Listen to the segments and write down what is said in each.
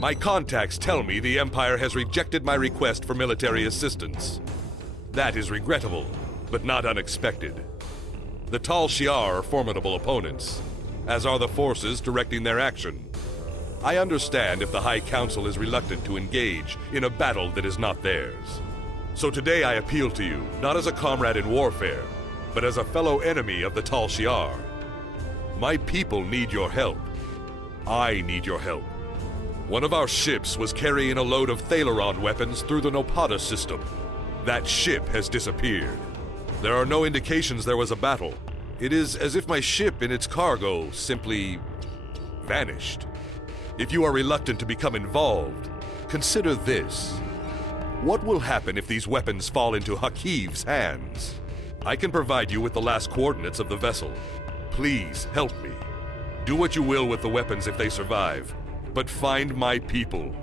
My contacts tell me the Empire has rejected my request for military assistance. That is regrettable, but not unexpected. The Tal Shiar are formidable opponents, as are the forces directing their action. I understand if the High Council is reluctant to engage in a battle that is not theirs. So today I appeal to you, not as a comrade in warfare, but as a fellow enemy of the Tal Shiar. My people need your help. I need your help. One of our ships was carrying a load of Thalaron weapons through the Nopada system. That ship has disappeared. There are no indications there was a battle. It is as if my ship and its cargo simply vanished. If you are reluctant to become involved, consider this. What will happen if these weapons fall into Hakiv's hands? I can provide you with the last coordinates of the vessel. Please help me. Do what you will with the weapons if they survive, but find my people.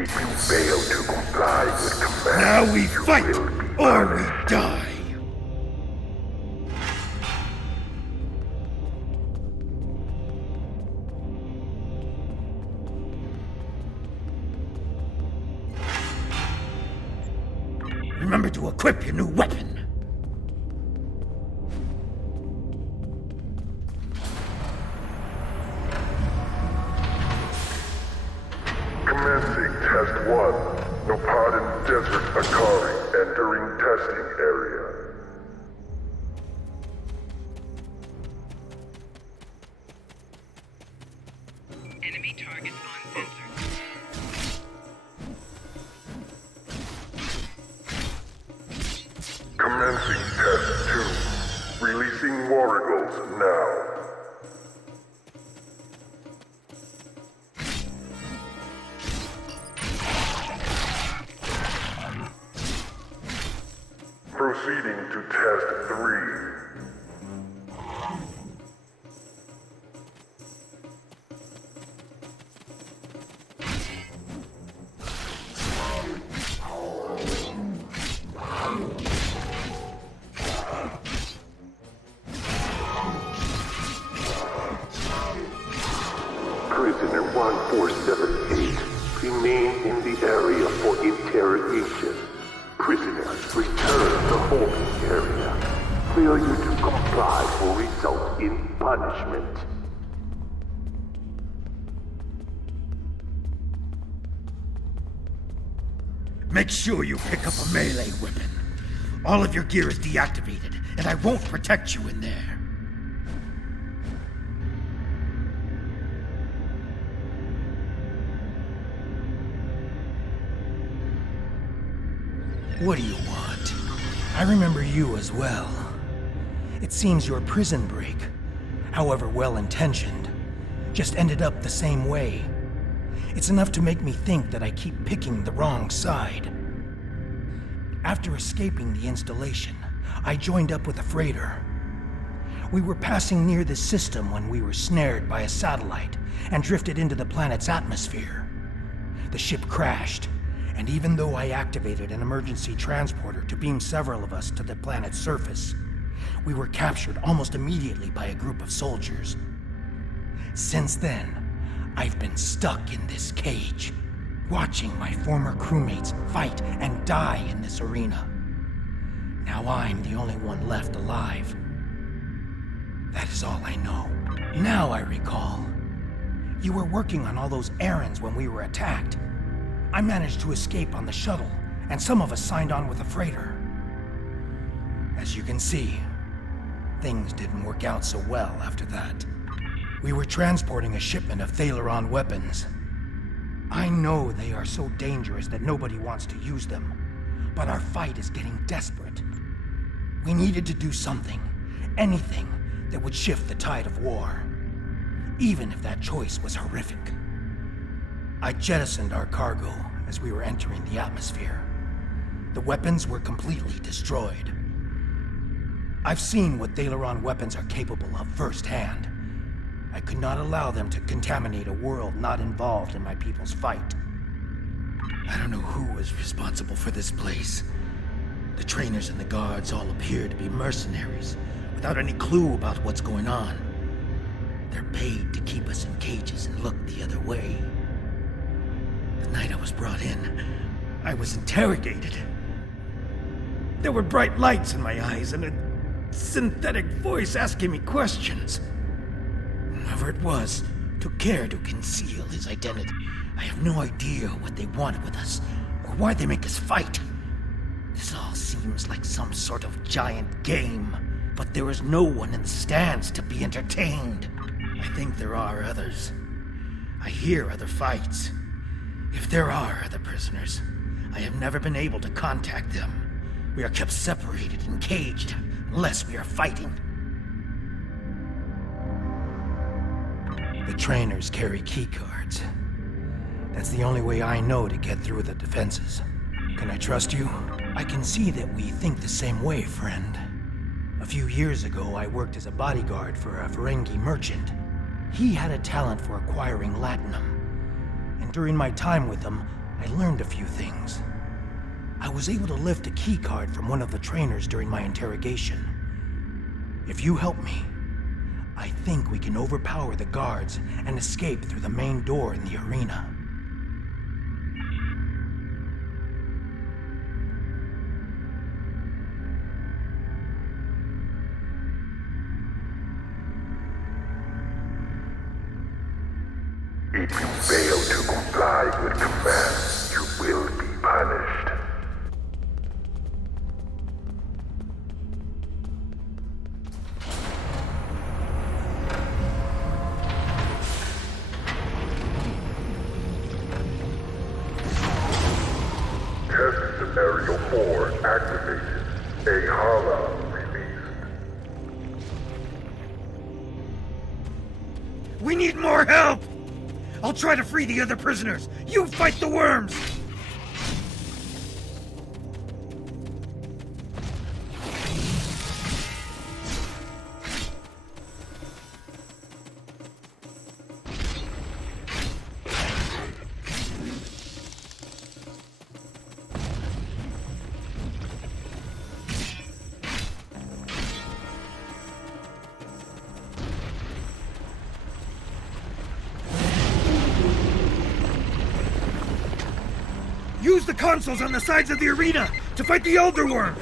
If you fail to comply with commands, Now we you fight, will be or punished. we die. Remember to equip your new weapon. Commencing test 1. No pod in desert Akari entering testing area. Enemy targets on sensor. Commencing test 2. Releasing Warrigals now. Proceeding to test 3. Prisoner 1478, remain in the area for interrogation. Prisoners, return to holding area. Failure to comply will result in punishment. Make sure you pick up a melee weapon. All of your gear is deactivated, and I won't protect you in there. What do you want? I remember you as well. It seems your prison break, however well-intentioned, just ended up the same way. It's enough to make me think that I keep picking the wrong side. After escaping the installation, I joined up with a freighter. We were passing near the system when we were snared by a satellite and drifted into the planet's atmosphere. The ship crashed, and even though I activated an emergency transporter to beam several of us to the planet's surface, we were captured almost immediately by a group of soldiers. Since then, I've been stuck in this cage, watching my former crewmates fight and die in this arena. Now I'm the only one left alive. That is all I know. Now I recall. You were working on all those errands when we were attacked. I managed to escape on the shuttle, and some of us signed on with the freighter. As you can see, things didn't work out so well after that. We were transporting a shipment of Thaleron weapons. I know they are so dangerous that nobody wants to use them, but our fight is getting desperate. We needed to do something, anything, that would shift the tide of war, even if that choice was horrific. I jettisoned our cargo as we were entering the atmosphere. The weapons were completely destroyed. I've seen what Thaleron weapons are capable of firsthand. I could not allow them to contaminate a world not involved in my people's fight. I don't know who was responsible for this place. The trainers and the guards all appear to be mercenaries, without any clue about what's going on. They're paid to keep us in cages and look the other way. The night I was brought in, I was interrogated. There were bright lights in my eyes and a synthetic voice asking me questions. Whoever it was took care to conceal his identity. I have no idea what they want with us, or why they make us fight. This all seems like some sort of giant game, but there is no one in the stands to be entertained. I think there are others. I hear other fights. If there are other prisoners, I have never been able to contact them. We are kept separated and caged, unless we are fighting. The trainers carry keycards. That's the only way I know to get through the defenses. Can I trust you? I can see that we think the same way, friend. A few years ago, I worked as a bodyguard for a Ferengi merchant. He had a talent for acquiring latinum. And during my time with him, I learned a few things. I was able to lift a key card from one of the trainers during my interrogation. If you help me, I think we can overpower the guards and escape through the main door in the arena. If you fail to comply with commands, you will be punished. Test scenario 4 activated. A Hala released. We need more help! I'll try to free the other prisoners. You fight the worms! Use the consoles on the sides of the arena to fight the Elder Worm!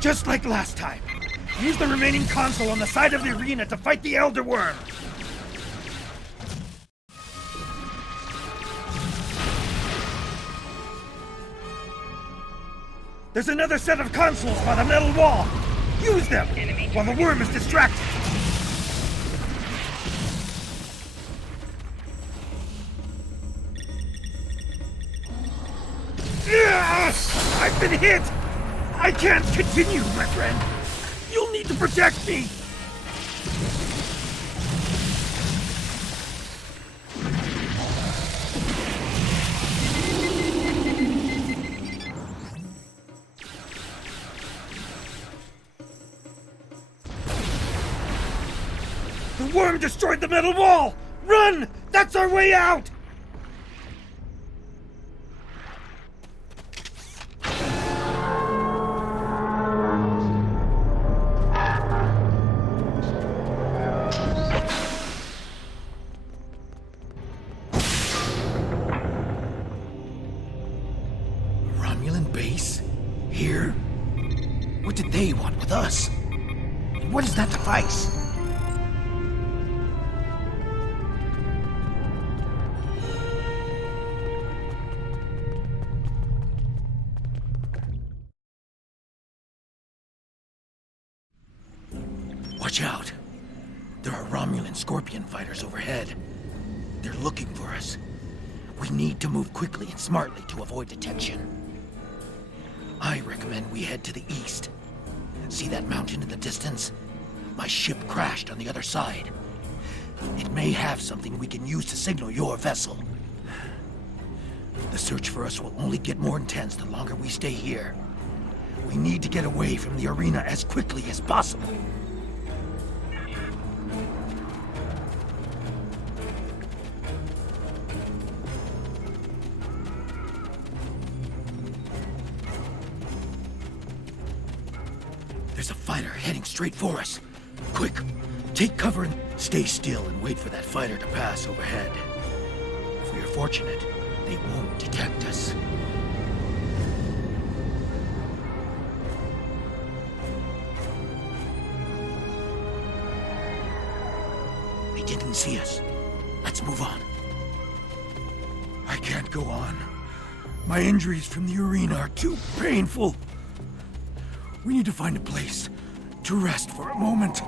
Just like last time. Use the remaining console on the side of the arena to fight the Elder Worm. There's another set of consoles by the metal wall. Use them while the worm is distracted. I've been hit! I can't continue, my friend! You'll need to protect me! The worm destroyed the metal wall! Run! That's our way out! Base? Here? What did they want with us? And what is that device? Watch out. There are Romulan Scorpion fighters overhead. They're looking for us. We need to move quickly and smartly to avoid detection. I recommend we head to the east. See that mountain in the distance? My ship crashed on the other side. It may have something we can use to signal your vessel. The search for us will only get more intense the longer we stay here. We need to get away from the arena as quickly as possible. There's a fighter heading straight for us. Quick, take cover and stay still and wait for that fighter to pass overhead. If we are fortunate, they won't detect us. can see us. Let's move on. I can't go on. My injuries from the arena are too painful. We need to find a place to rest for a moment.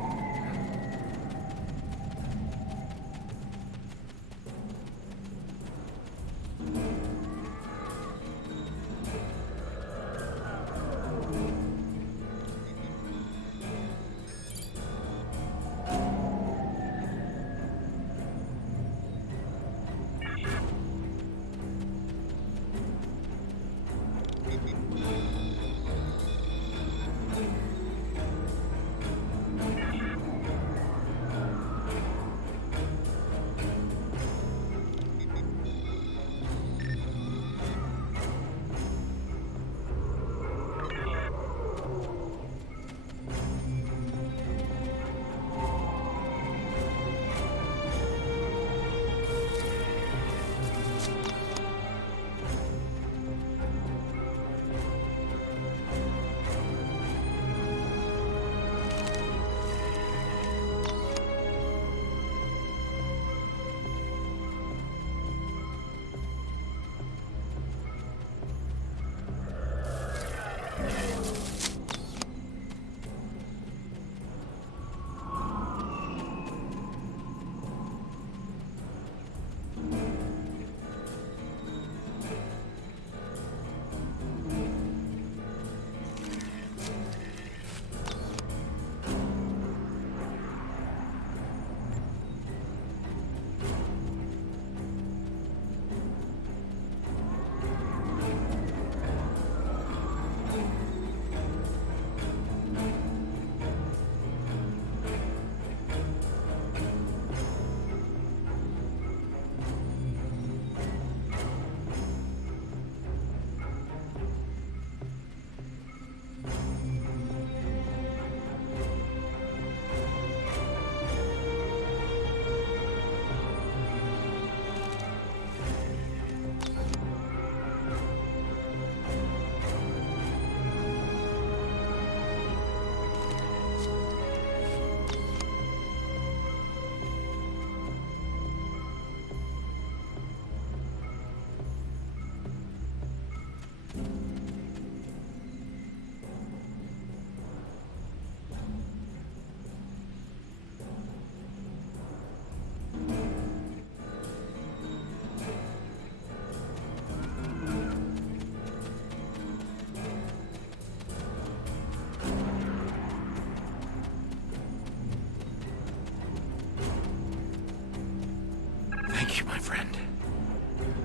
Thank you, my friend.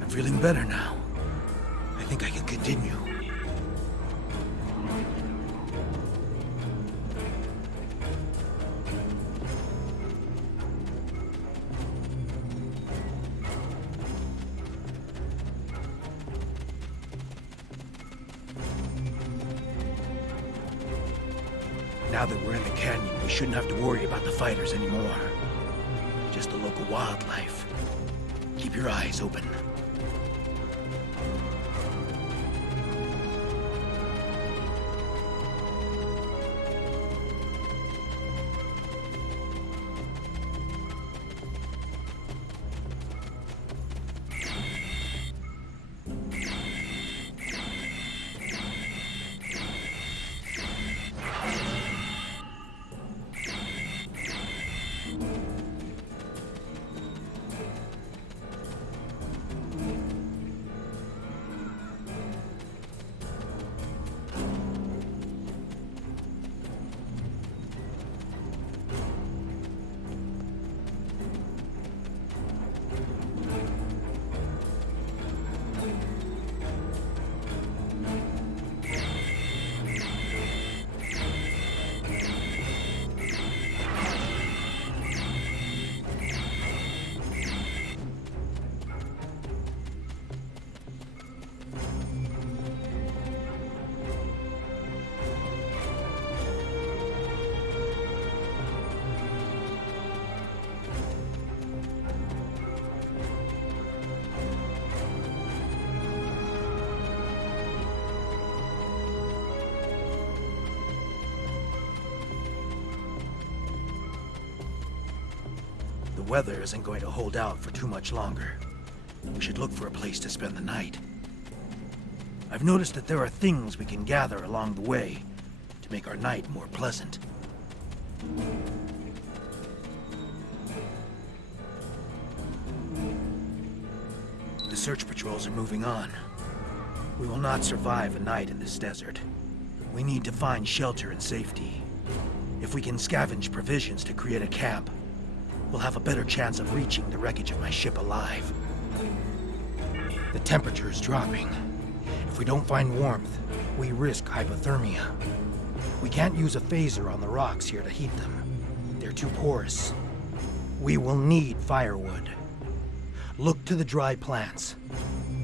I'm feeling better now. I think I can continue. Now that we're in the canyon, we shouldn't have to worry about the fighters anymore. Just the local wildlife. Keep your eyes open. weather isn't going to hold out for too much longer. We should look for a place to spend the night. I've noticed that there are things we can gather along the way to make our night more pleasant. The search patrols are moving on. We will not survive a night in this desert. We need to find shelter and safety. If we can scavenge provisions to create a camp, we'll have a better chance of reaching the wreckage of my ship alive. The temperature is dropping. If we don't find warmth, we risk hypothermia. We can't use a phaser on the rocks here to heat them. They're too porous. We will need firewood. Look to the dry plants.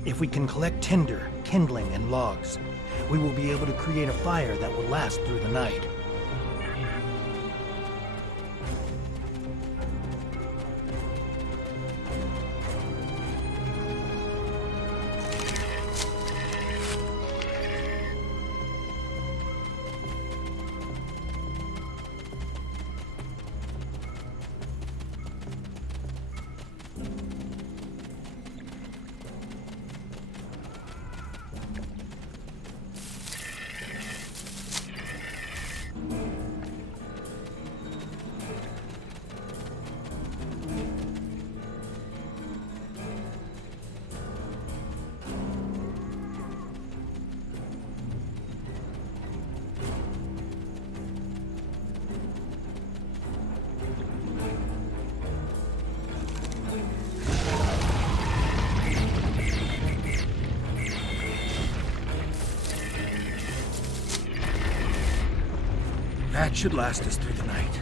If we can collect tinder, kindling, and logs, we will be able to create a fire that will last through the night. That should last us through the night.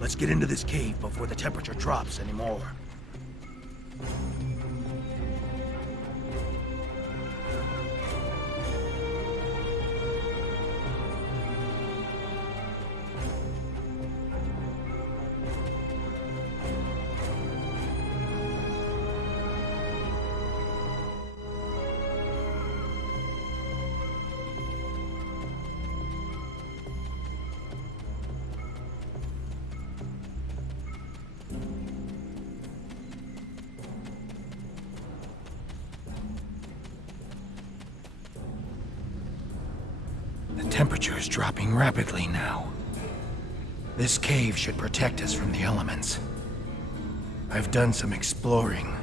Let's get into this cave before the temperature drops anymore. The temperature is dropping rapidly now. This cave should protect us from the elements. I've done some exploring.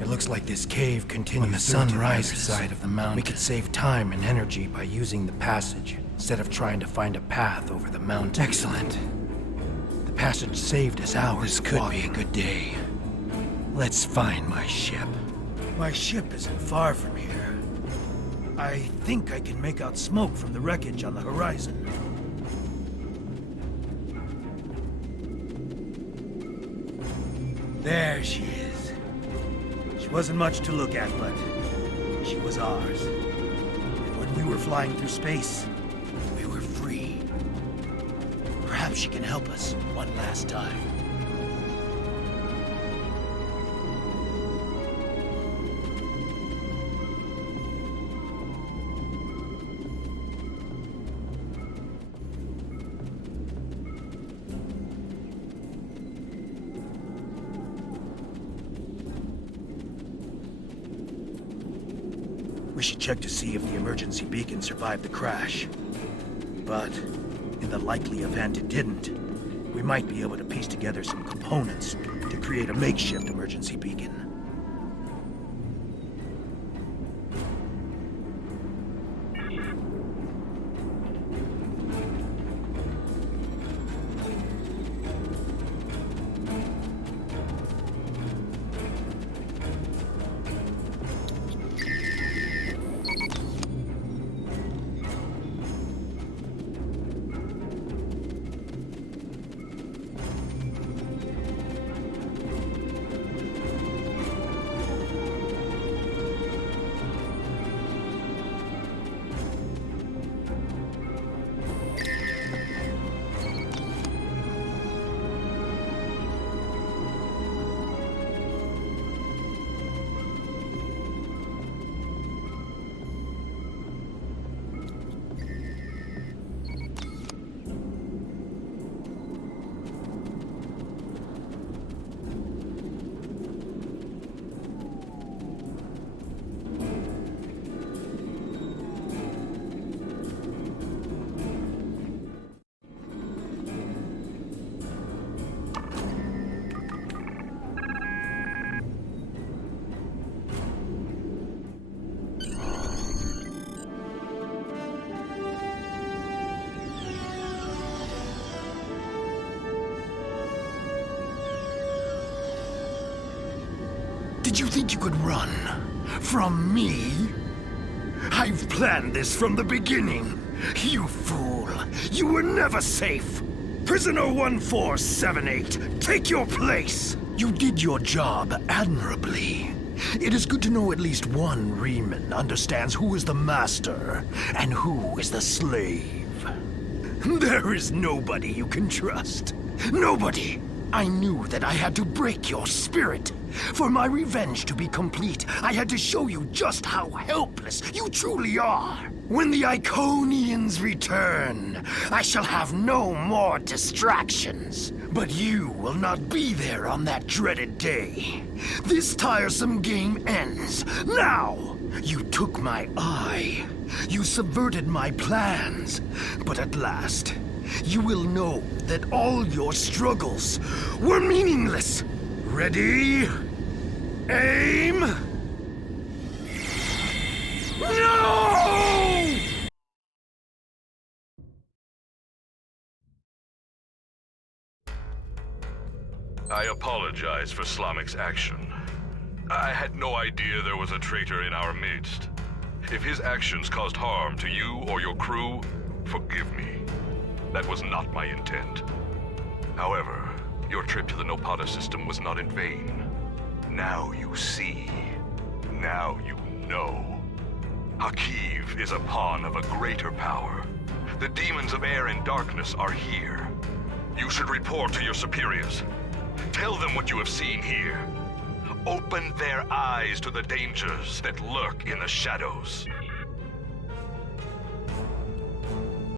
It looks like this cave continues when the sun rises side of the mountain. We could save time and energy by using the passage instead of trying to find a path over the mountain. Excellent. The passage saved us hours. This could be a good day. Let's find my ship. My ship isn't far from here. I think I can make out smoke from the wreckage on the horizon. There she is. She wasn't much to look at, but she was ours. And when we were flying through space, we were free. Perhaps she can help us one last time. We should check to see if the emergency beacon survived the crash. But, in the likely event it didn't, we might be able to piece together some components to create a makeshift emergency beacon. Did you think you could run? From me? I've planned this from the beginning. You fool. You were never safe. Prisoner 1478, take your place. You did your job admirably. It is good to know at least one Reman understands who is the master and who is the slave. There is nobody you can trust. Nobody. I knew that I had to break your spirit. For my revenge to be complete, I had to show you just how helpless you truly are. When the Iconians return, I shall have no more distractions. But you will not be there on that dreaded day. This tiresome game ends now. You took my eye. You subverted my plans. But at last, you will know that all your struggles were meaningless. Ready? Aim! No! I apologize for Slamic's action. I had no idea there was a traitor in our midst. If his actions caused harm to you or your crew, forgive me. That was not my intent. However, your trip to the Nopata system was not in vain. Now you see. Now you know. Hakiv is a pawn of a greater power. The demons of air and darkness are here. You should report to your superiors. Tell them what you have seen here. Open their eyes to the dangers that lurk in the shadows.